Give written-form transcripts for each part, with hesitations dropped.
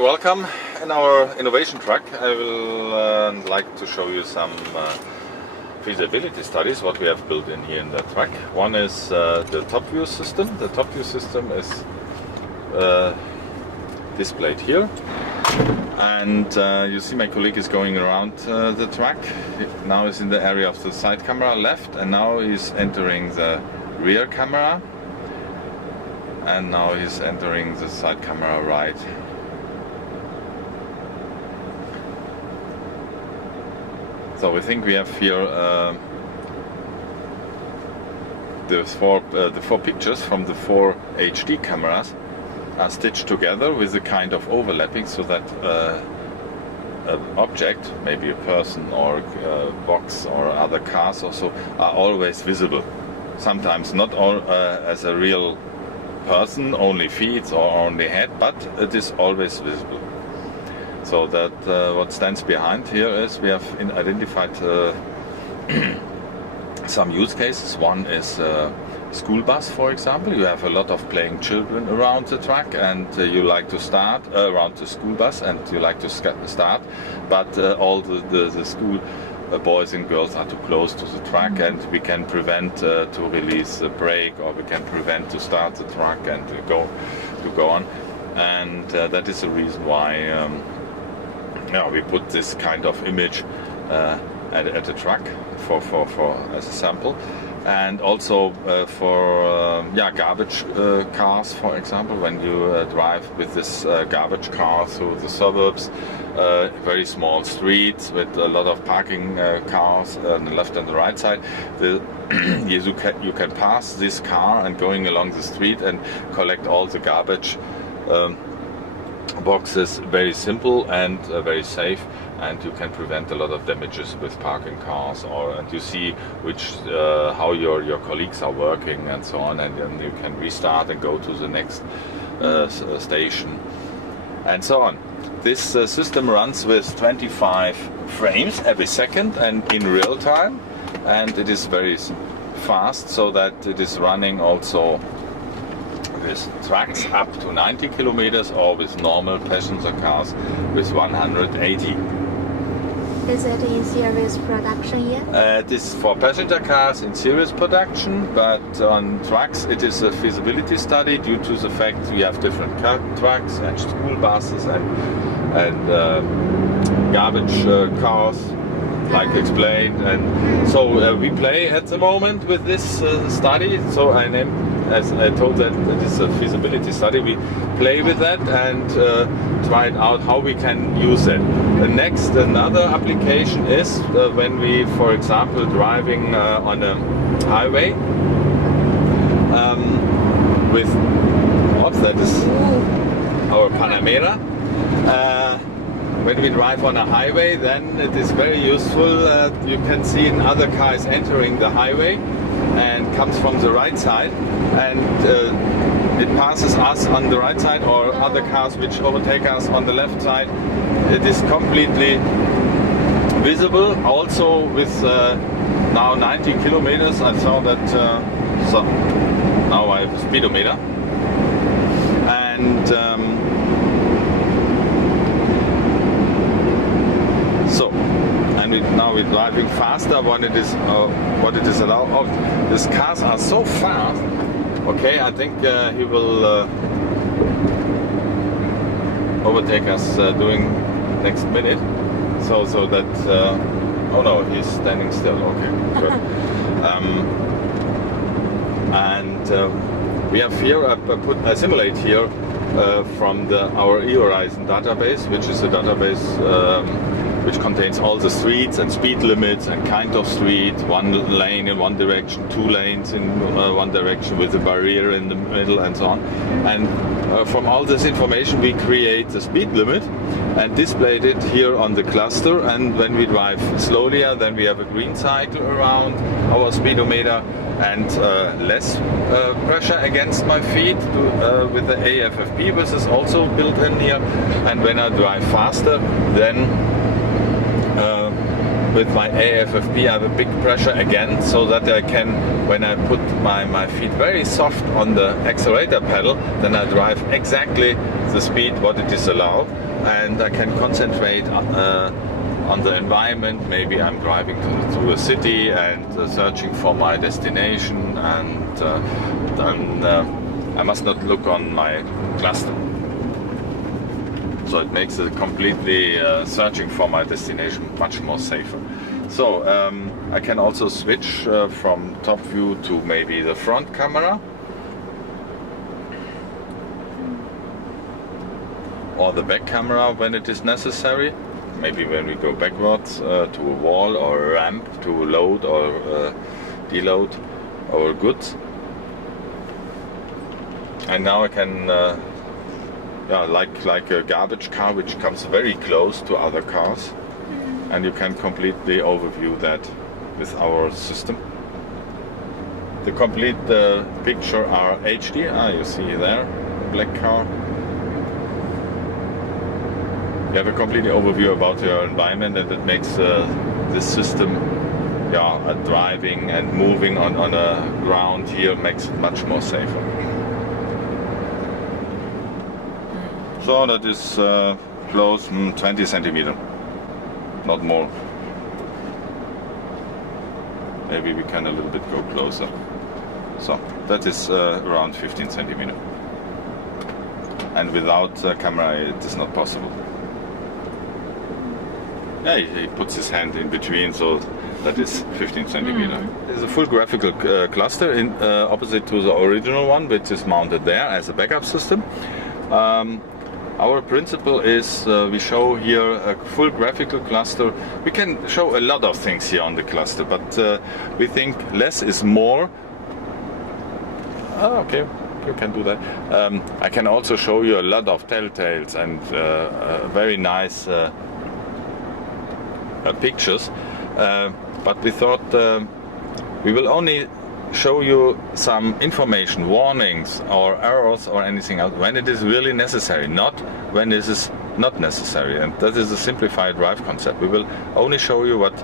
Welcome in our innovation truck. I will like to show you some feasibility studies what we have built in here in the truck. One is the top view system. The top view system is displayed here, and you see my colleague is going around the truck. Now he's in the area of the side camera left, and now he's entering the rear camera, and now he's entering the side camera right. So we think we have here the four pictures from the 4 HD cameras are stitched together with a kind of overlapping, so that an object, maybe a person or a box or other cars also, are always visible. Sometimes not all as a real person, only feet or only head, but it is always visible. So that what stands behind here is we have identified some use cases. One is school bus, for example. You have a lot of playing children around the truck, and you like to start around the school bus, and you like to start, but all the school boys and girls are too close to the truck, and we can prevent to release the brake, or we can prevent to start the truck and to go on. And that is the reason why we put this kind of image at the truck for as a sample, and also for garbage cars, for example. When you drive with this garbage car through the suburbs, very small streets with a lot of parking cars on the left and the right side, you can pass this car and going along the street and collect all the garbage boxes. Very simple and very safe, and you can prevent a lot of damages with parking cars, and you see which how your colleagues are working and so on, and then you can restart and go to the next station and so on. This system runs with 25 frames every second and in real time, and it is very fast, so that it is running also with trucks up to 90 kilometers, or with normal passenger cars with 180. Is it in series production yet? It is for passenger cars in series production, but on trucks it is a feasibility study, due to the fact we have different trucks and school buses and garbage cars, like explained. And so we play at the moment with this study. So as I told that it is a feasibility study, we play with that and try it out how we can use it. Another application is when we, for example, driving on a highway with that is our Panamera. When we drive on a highway, then it is very useful. You can see other cars entering the highway and comes from the right side, and it passes us on the right side, or other cars which overtake us on the left side. It is completely visible, also with now 90 kilometers. I saw that, so now I have a speedometer. And now we're driving faster when it is what it is allowed. Oh, these cars are so fast. Okay, I think he will overtake us during next minute. So that oh no, he's standing still. Okay, good. And we have here I simulate here from our eHorizon database, which is a database which contains all the streets and speed limits and kind of street, one lane in one direction, two lanes in one direction with a barrier in the middle and so on. And from all this information we create the speed limit and displayed it here on the cluster, and when we drive slowly then we have a green cycle around our speedometer and less pressure against my feet with the AFFP, which is also built in here. And when I drive faster, then with my AFFP I have a big pressure again, so that I can, when I put my feet very soft on the accelerator pedal, then I drive exactly the speed what it is allowed, and I can concentrate on the environment. Maybe I'm driving through a city and searching for my destination, and then I must not look on my cluster. So it makes it completely searching for my destination much more safer. So I can also switch from top view to maybe the front camera, or the back camera when it is necessary. Maybe when we go backwards to a wall or a ramp to load or deload our goods. And now I can like a garbage car which comes very close to other cars, and you can completely overview that with our system. The complete picture are HD. You see there, black car. You have a complete overview about your environment, and it makes this system, driving and moving on a ground here makes it much more safer. So that is close 20 centimeter, not more. Maybe we can a little bit go closer. So that is around 15 centimeter. And without camera it is not possible. Yeah, he puts his hand in between, so that is 15 centimeter. There's a full graphical cluster in opposite to the original one, which is mounted there as a backup system. Our principle is we show here a full graphical cluster. We can show a lot of things here on the cluster, but we think less is more. Okay, you can do that. I can also show you a lot of telltales and very nice pictures, but we thought we will only show you some information, warnings or errors or anything else when it is really necessary, not when it is not necessary. And that is a simplified drive concept. We will only show you what,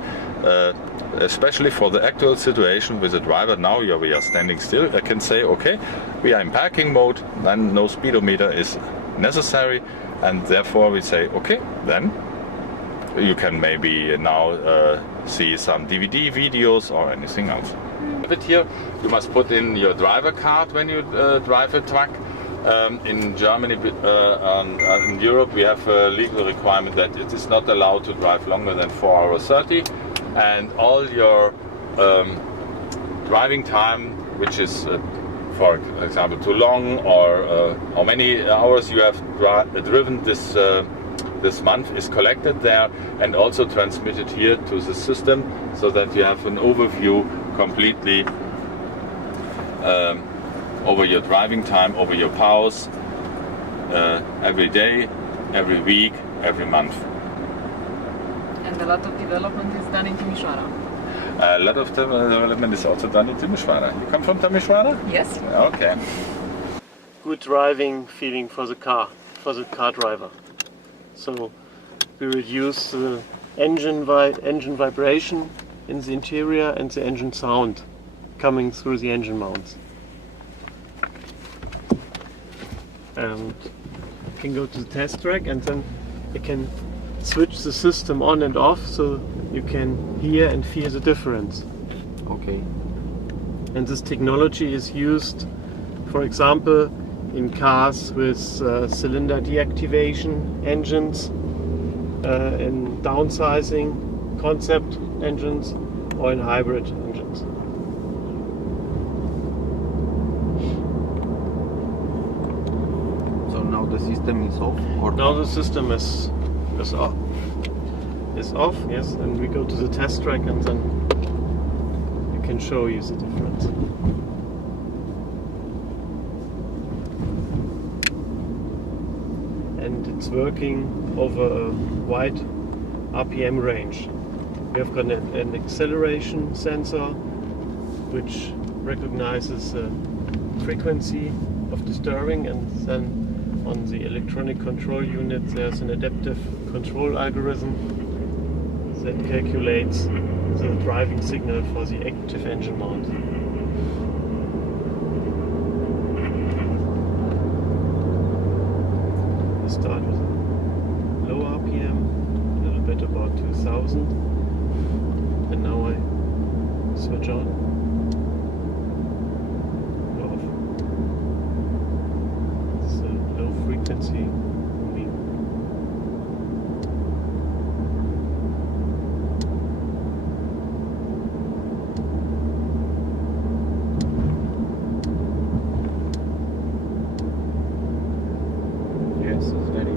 especially for the actual situation with the driver. Now we are standing still. I can say, okay, we are in parking mode, then no speedometer is necessary, and therefore we say, okay, then you can maybe now see some DVD videos or anything else. But here you must put in your driver card when you drive a truck. In Germany and in Europe we have a legal requirement that it is not allowed to drive longer than 4 hours 30, and all your driving time, which is for example too long, or how many hours you have driven this month, is collected there and also transmitted here to the system, so that you have an overview completely over your driving time, over your pause, every day, every week, every month. And a lot of development is done in Timișoara. A lot of development is also done in Timișoara. You come from Timișoara? Yes. Okay. Good driving feeling for the car driver. So we reduce the engine vibration in the interior and the engine sound coming through the engine mounts. and you can go to the test track, and then you can switch the system on and off so you can hear and feel the difference. Okay. And this technology is used, for example, in cars with cylinder deactivation engines, in downsizing concept engines, or in hybrid engines. So now the system is off? Or Now the system is off. Is off, yes, and we go to the test track, and then we can show you the difference. And it's working over a wide RPM range. We have got an acceleration sensor which recognizes the frequency of disturbing, and then on the electronic control unit there's an adaptive control algorithm that calculates the driving signal for the active engine mount. We start with low RPM, a little bit about 2000, and now I switch on, off. It's a low frequency moving. yes, it's very.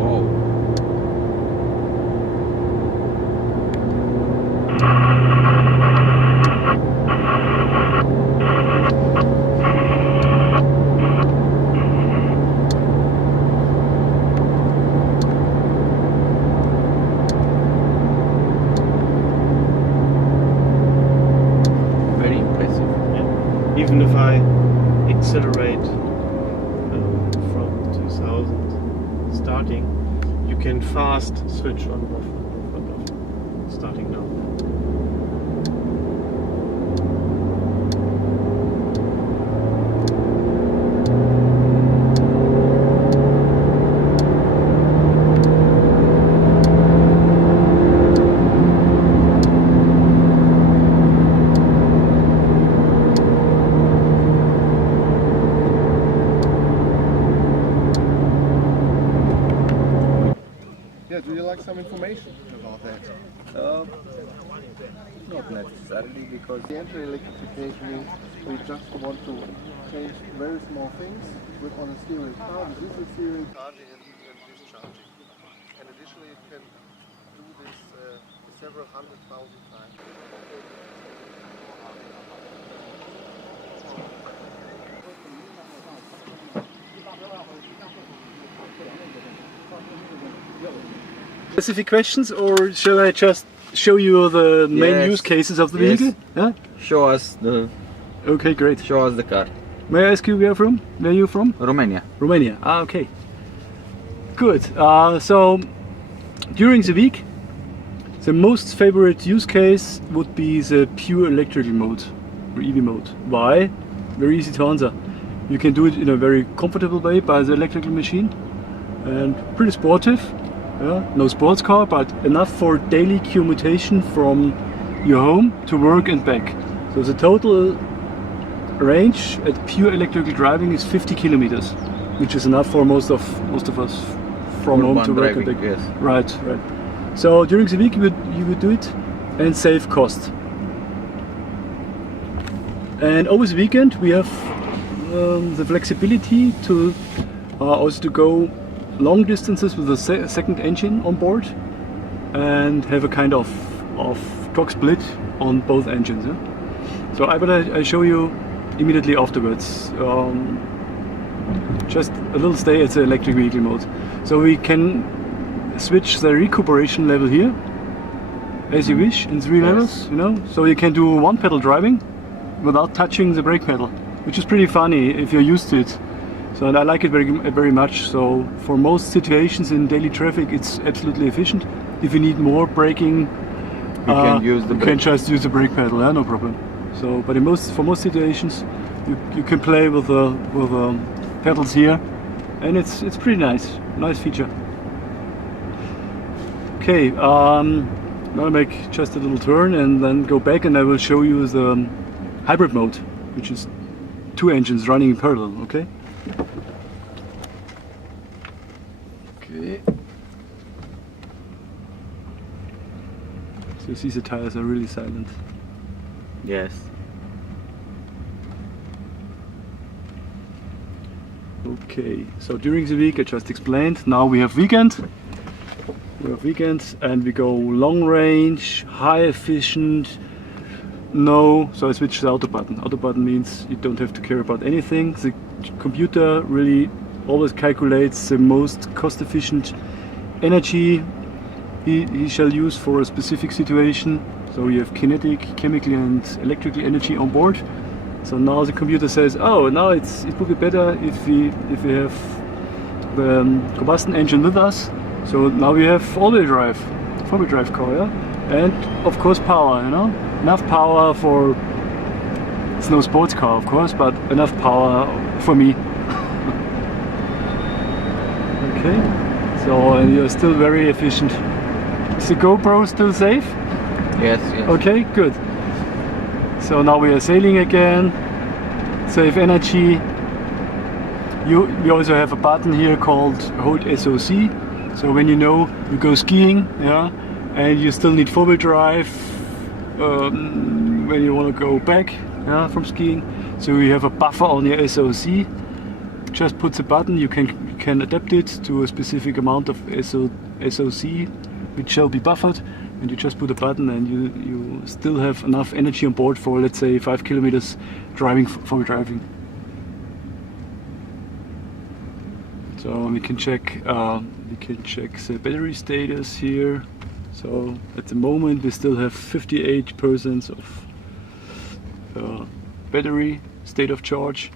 Oh, very impressive. Even if I accelerate from 2000 starting, you can fast switch on and off, starting now. Yeah, do you like some information about that? Not necessarily, because The entry electrification means we just want to change very small things on a serial car. This is a serial charging and discharging. And additionally, it can do this several 100,000 times. Specific questions, or shall I just show you the main Yes. use cases of the Yes. vehicle? Yeah? show us the car. May I ask you where from? Where are you from? Romania. Romania. Ah, okay. Good. So during the week, the most favorite use case would be the pure electrical mode or EV mode. Why? Very easy to answer. You can do it in a very comfortable way by the electrical machine, and pretty sportive. Yeah? No sports car, but enough for daily commutation from your home to work and back. So the total range at pure electrical driving is 50 kilometers, which is enough for most of us from home to work and back. Yes. Right. So during the week you would do it and save cost. And over the weekend we have the flexibility to also to go long distances with a second engine on board and have a kind of torque split on both engines. Yeah? So I show you immediately afterwards. Just a little stay at the electric vehicle mode. So we can switch the recuperation level here as you wish in 3 levels, you know. So you can do one pedal driving without touching the brake pedal. which is pretty funny if you're used to it. So, and I like it very much. So for most situations in daily traffic, it's absolutely efficient. If you need more braking, You can use the you brake. can just use the brake pedal, no problem. So, but for most situations, you can play with the pedals here, and it's pretty nice feature. Okay, now I make just a little turn and then go back, and I will show you the hybrid mode, which is 2 engines running in parallel. Okay. Okay. So you see the tires are really silent. Yes. Okay, so during the week I just explained, now we have weekend. We have weekends and we go long range, high efficient, no, so I switch the auto button. Auto button means you don't have to care about anything. The computer really always calculates the most cost efficient energy he shall use for a specific situation. So we have kinetic, chemical and electrical energy on board. So now the computer says, oh, now it would be better if we have the combustion engine with us. So now we have four-wheel drive car, yeah? And of course power, you know, enough power for, it's no sports car of course, but enough power for me. Okay, so you're still very efficient. Is the GoPro still safe? Yes, yes. Okay, good. So now we are sailing again, save energy. We also have a button here called Hold SOC. So when you go skiing, yeah, and you still need four-wheel drive when you want to go back, yeah, from skiing. So you have a buffer on your SOC. Just put the button. You can adapt it to a specific amount of SOC, which shall be buffered. And you just put a button, and you still have enough energy on board for, let's say, 5 kilometers for driving. So we can check the battery status here. So at the moment we still have 58% of battery state of charge.